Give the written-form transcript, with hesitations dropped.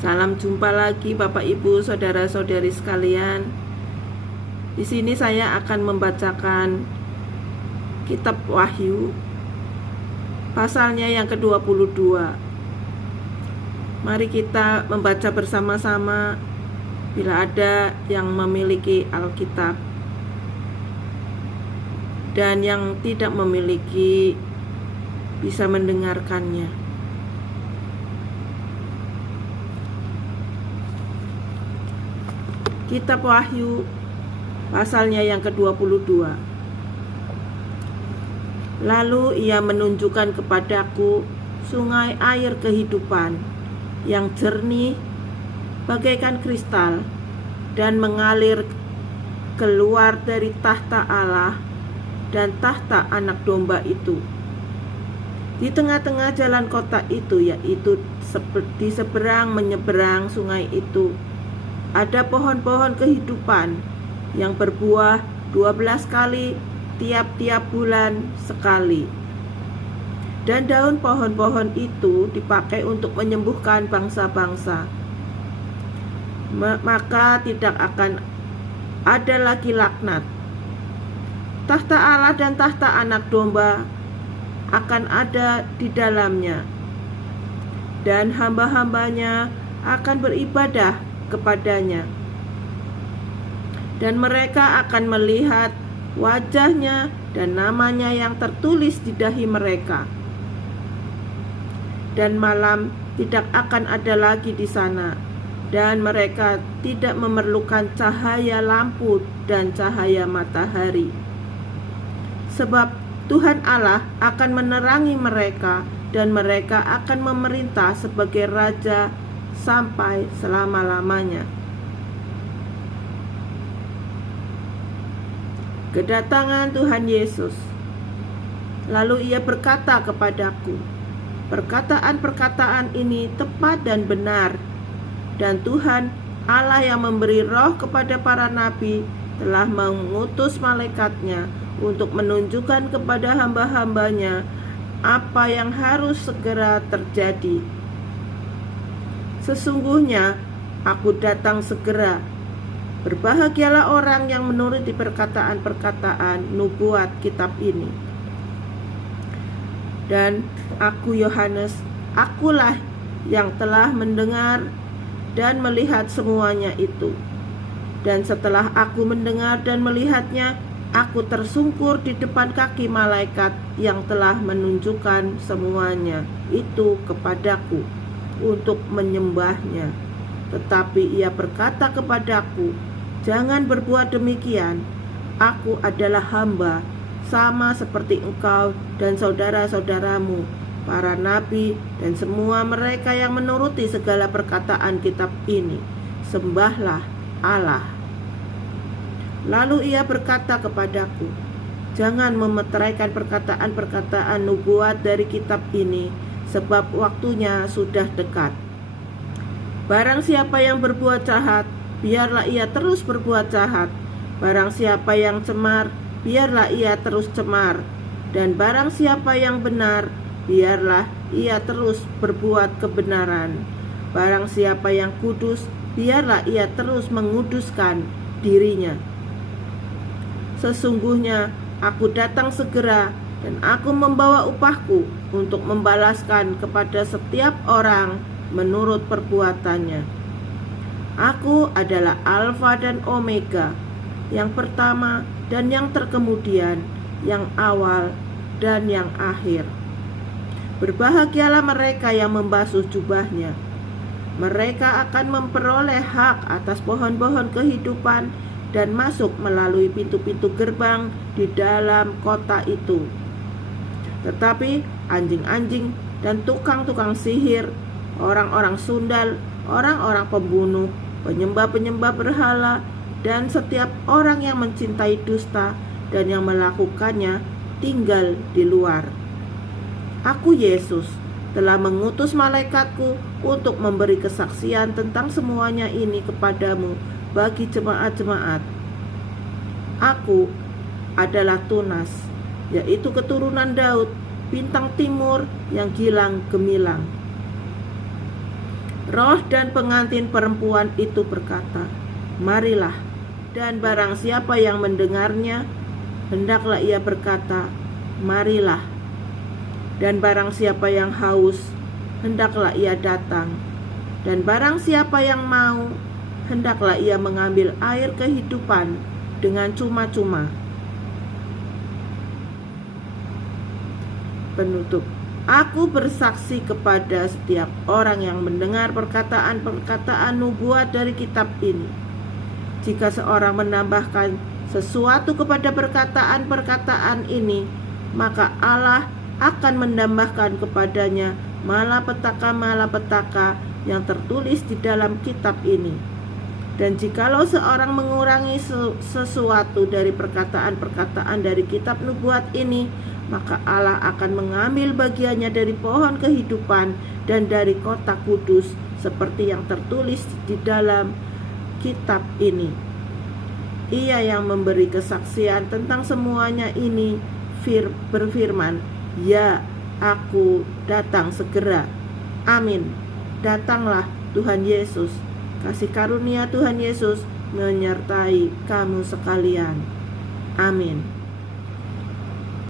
Salam jumpa lagi Bapak Ibu, saudara-saudari sekalian. Di sini saya akan membacakan kitab Wahyu pasalnya yang ke-22. Mari kita membaca bersama-sama bila ada yang memiliki Alkitab dan yang tidak memiliki bisa mendengarkannya. Kitab Wahyu pasalnya yang ke-22. Lalu ia menunjukkan kepadaku sungai air kehidupan yang jernih bagaikan kristal dan mengalir keluar dari tahta Allah dan tahta anak domba itu. Di tengah-tengah jalan kota itu, yaitu di seberang menyeberang sungai itu, ada pohon-pohon kehidupan yang berbuah 12 kali tiap-tiap bulan sekali. Dan daun pohon-pohon itu dipakai untuk menyembuhkan bangsa-bangsa. Maka tidak akan ada lagi laknat. Tahta Allah dan tahta anak domba akan ada di dalamnya, dan hamba-hambanya akan beribadah kepadanya, dan mereka akan melihat wajahnya dan namanya yang tertulis di dahi mereka. Dan malam tidak akan ada lagi di sana, dan mereka tidak memerlukan cahaya lampu dan cahaya matahari, sebab Tuhan Allah akan menerangi mereka, dan mereka akan memerintah sebagai raja sampai selama-lamanya. Kedatangan Tuhan Yesus. Lalu ia berkata kepadaku, perkataan-perkataan ini tepat dan benar, dan Tuhan Allah yang memberi roh kepada para nabi telah mengutus malaikatnya untuk menunjukkan kepada hamba-hambanya apa yang harus segera terjadi. Sesungguhnya aku datang segera. Berbahagialah orang yang menuruti perkataan-perkataan nubuat kitab ini. Dan aku Yohanes, akulah yang telah mendengar dan melihat semuanya itu. Dan setelah aku mendengar dan melihatnya, aku tersungkur di depan kaki malaikat yang telah menunjukkan semuanya itu kepadaku untuk menyembahnya. Tetapi ia berkata kepadaku, jangan berbuat demikian. Aku adalah hamba, sama seperti engkau dan saudara-saudaramu, para nabi dan semua mereka yang menuruti segala perkataan kitab ini. Sembahlah Allah. Lalu ia berkata kepadaku, jangan memeteraikan perkataan-perkataan nubuat dari kitab ini, sebab waktunya sudah dekat. Barang siapa yang berbuat jahat, biarlah ia terus berbuat jahat. Barang siapa yang cemar, biarlah ia terus cemar. Dan barang siapa yang benar, biarlah ia terus berbuat kebenaran. Barang siapa yang kudus, biarlah ia terus menguduskan dirinya. Sesungguhnya aku datang segera, dan aku membawa upahku untuk membalaskan kepada setiap orang menurut perbuatannya. Aku adalah Alfa dan Omega, yang pertama dan yang terkemudian, yang awal dan yang akhir. Berbahagialah mereka yang membasuh jubahnya. Mereka akan memperoleh hak atas pohon-pohon kehidupan dan masuk melalui pintu-pintu gerbang di dalam kota itu. Tetapi anjing-anjing dan tukang-tukang sihir, orang-orang sundal, orang-orang pembunuh, penyembah-penyembah berhala, dan setiap orang yang mencintai dusta dan yang melakukannya tinggal di luar. Aku Yesus telah mengutus malaikatku untuk memberi kesaksian tentang semuanya ini kepadamu bagi jemaat-jemaat. Aku adalah Tunas, yaitu keturunan Daud, bintang timur yang gilang gemilang. Roh dan pengantin perempuan itu berkata, "Marilah." Dan barang siapa yang mendengarnya, hendaklah ia berkata, "Marilah." Dan barang siapa yang haus, hendaklah ia datang. Dan barang siapa yang mau, hendaklah ia mengambil air kehidupan dengan cuma-cuma. Penutup. Aku bersaksi kepada setiap orang yang mendengar perkataan-perkataan nubuat dari kitab ini. Jika seorang menambahkan sesuatu kepada perkataan-perkataan ini, maka Allah akan menambahkan kepadanya malapetaka-malapetaka yang tertulis di dalam kitab ini. Dan jikalau seorang mengurangi sesuatu dari perkataan-perkataan dari kitab nubuat ini, maka Allah akan mengambil bagiannya dari pohon kehidupan dan dari kota kudus, seperti yang tertulis di dalam kitab ini. Ia yang memberi kesaksian tentang semuanya ini berfirman, "Ya, aku datang segera." Amin. Datanglah Tuhan Yesus. Kasih karunia Tuhan Yesus menyertai kamu sekalian. Amin.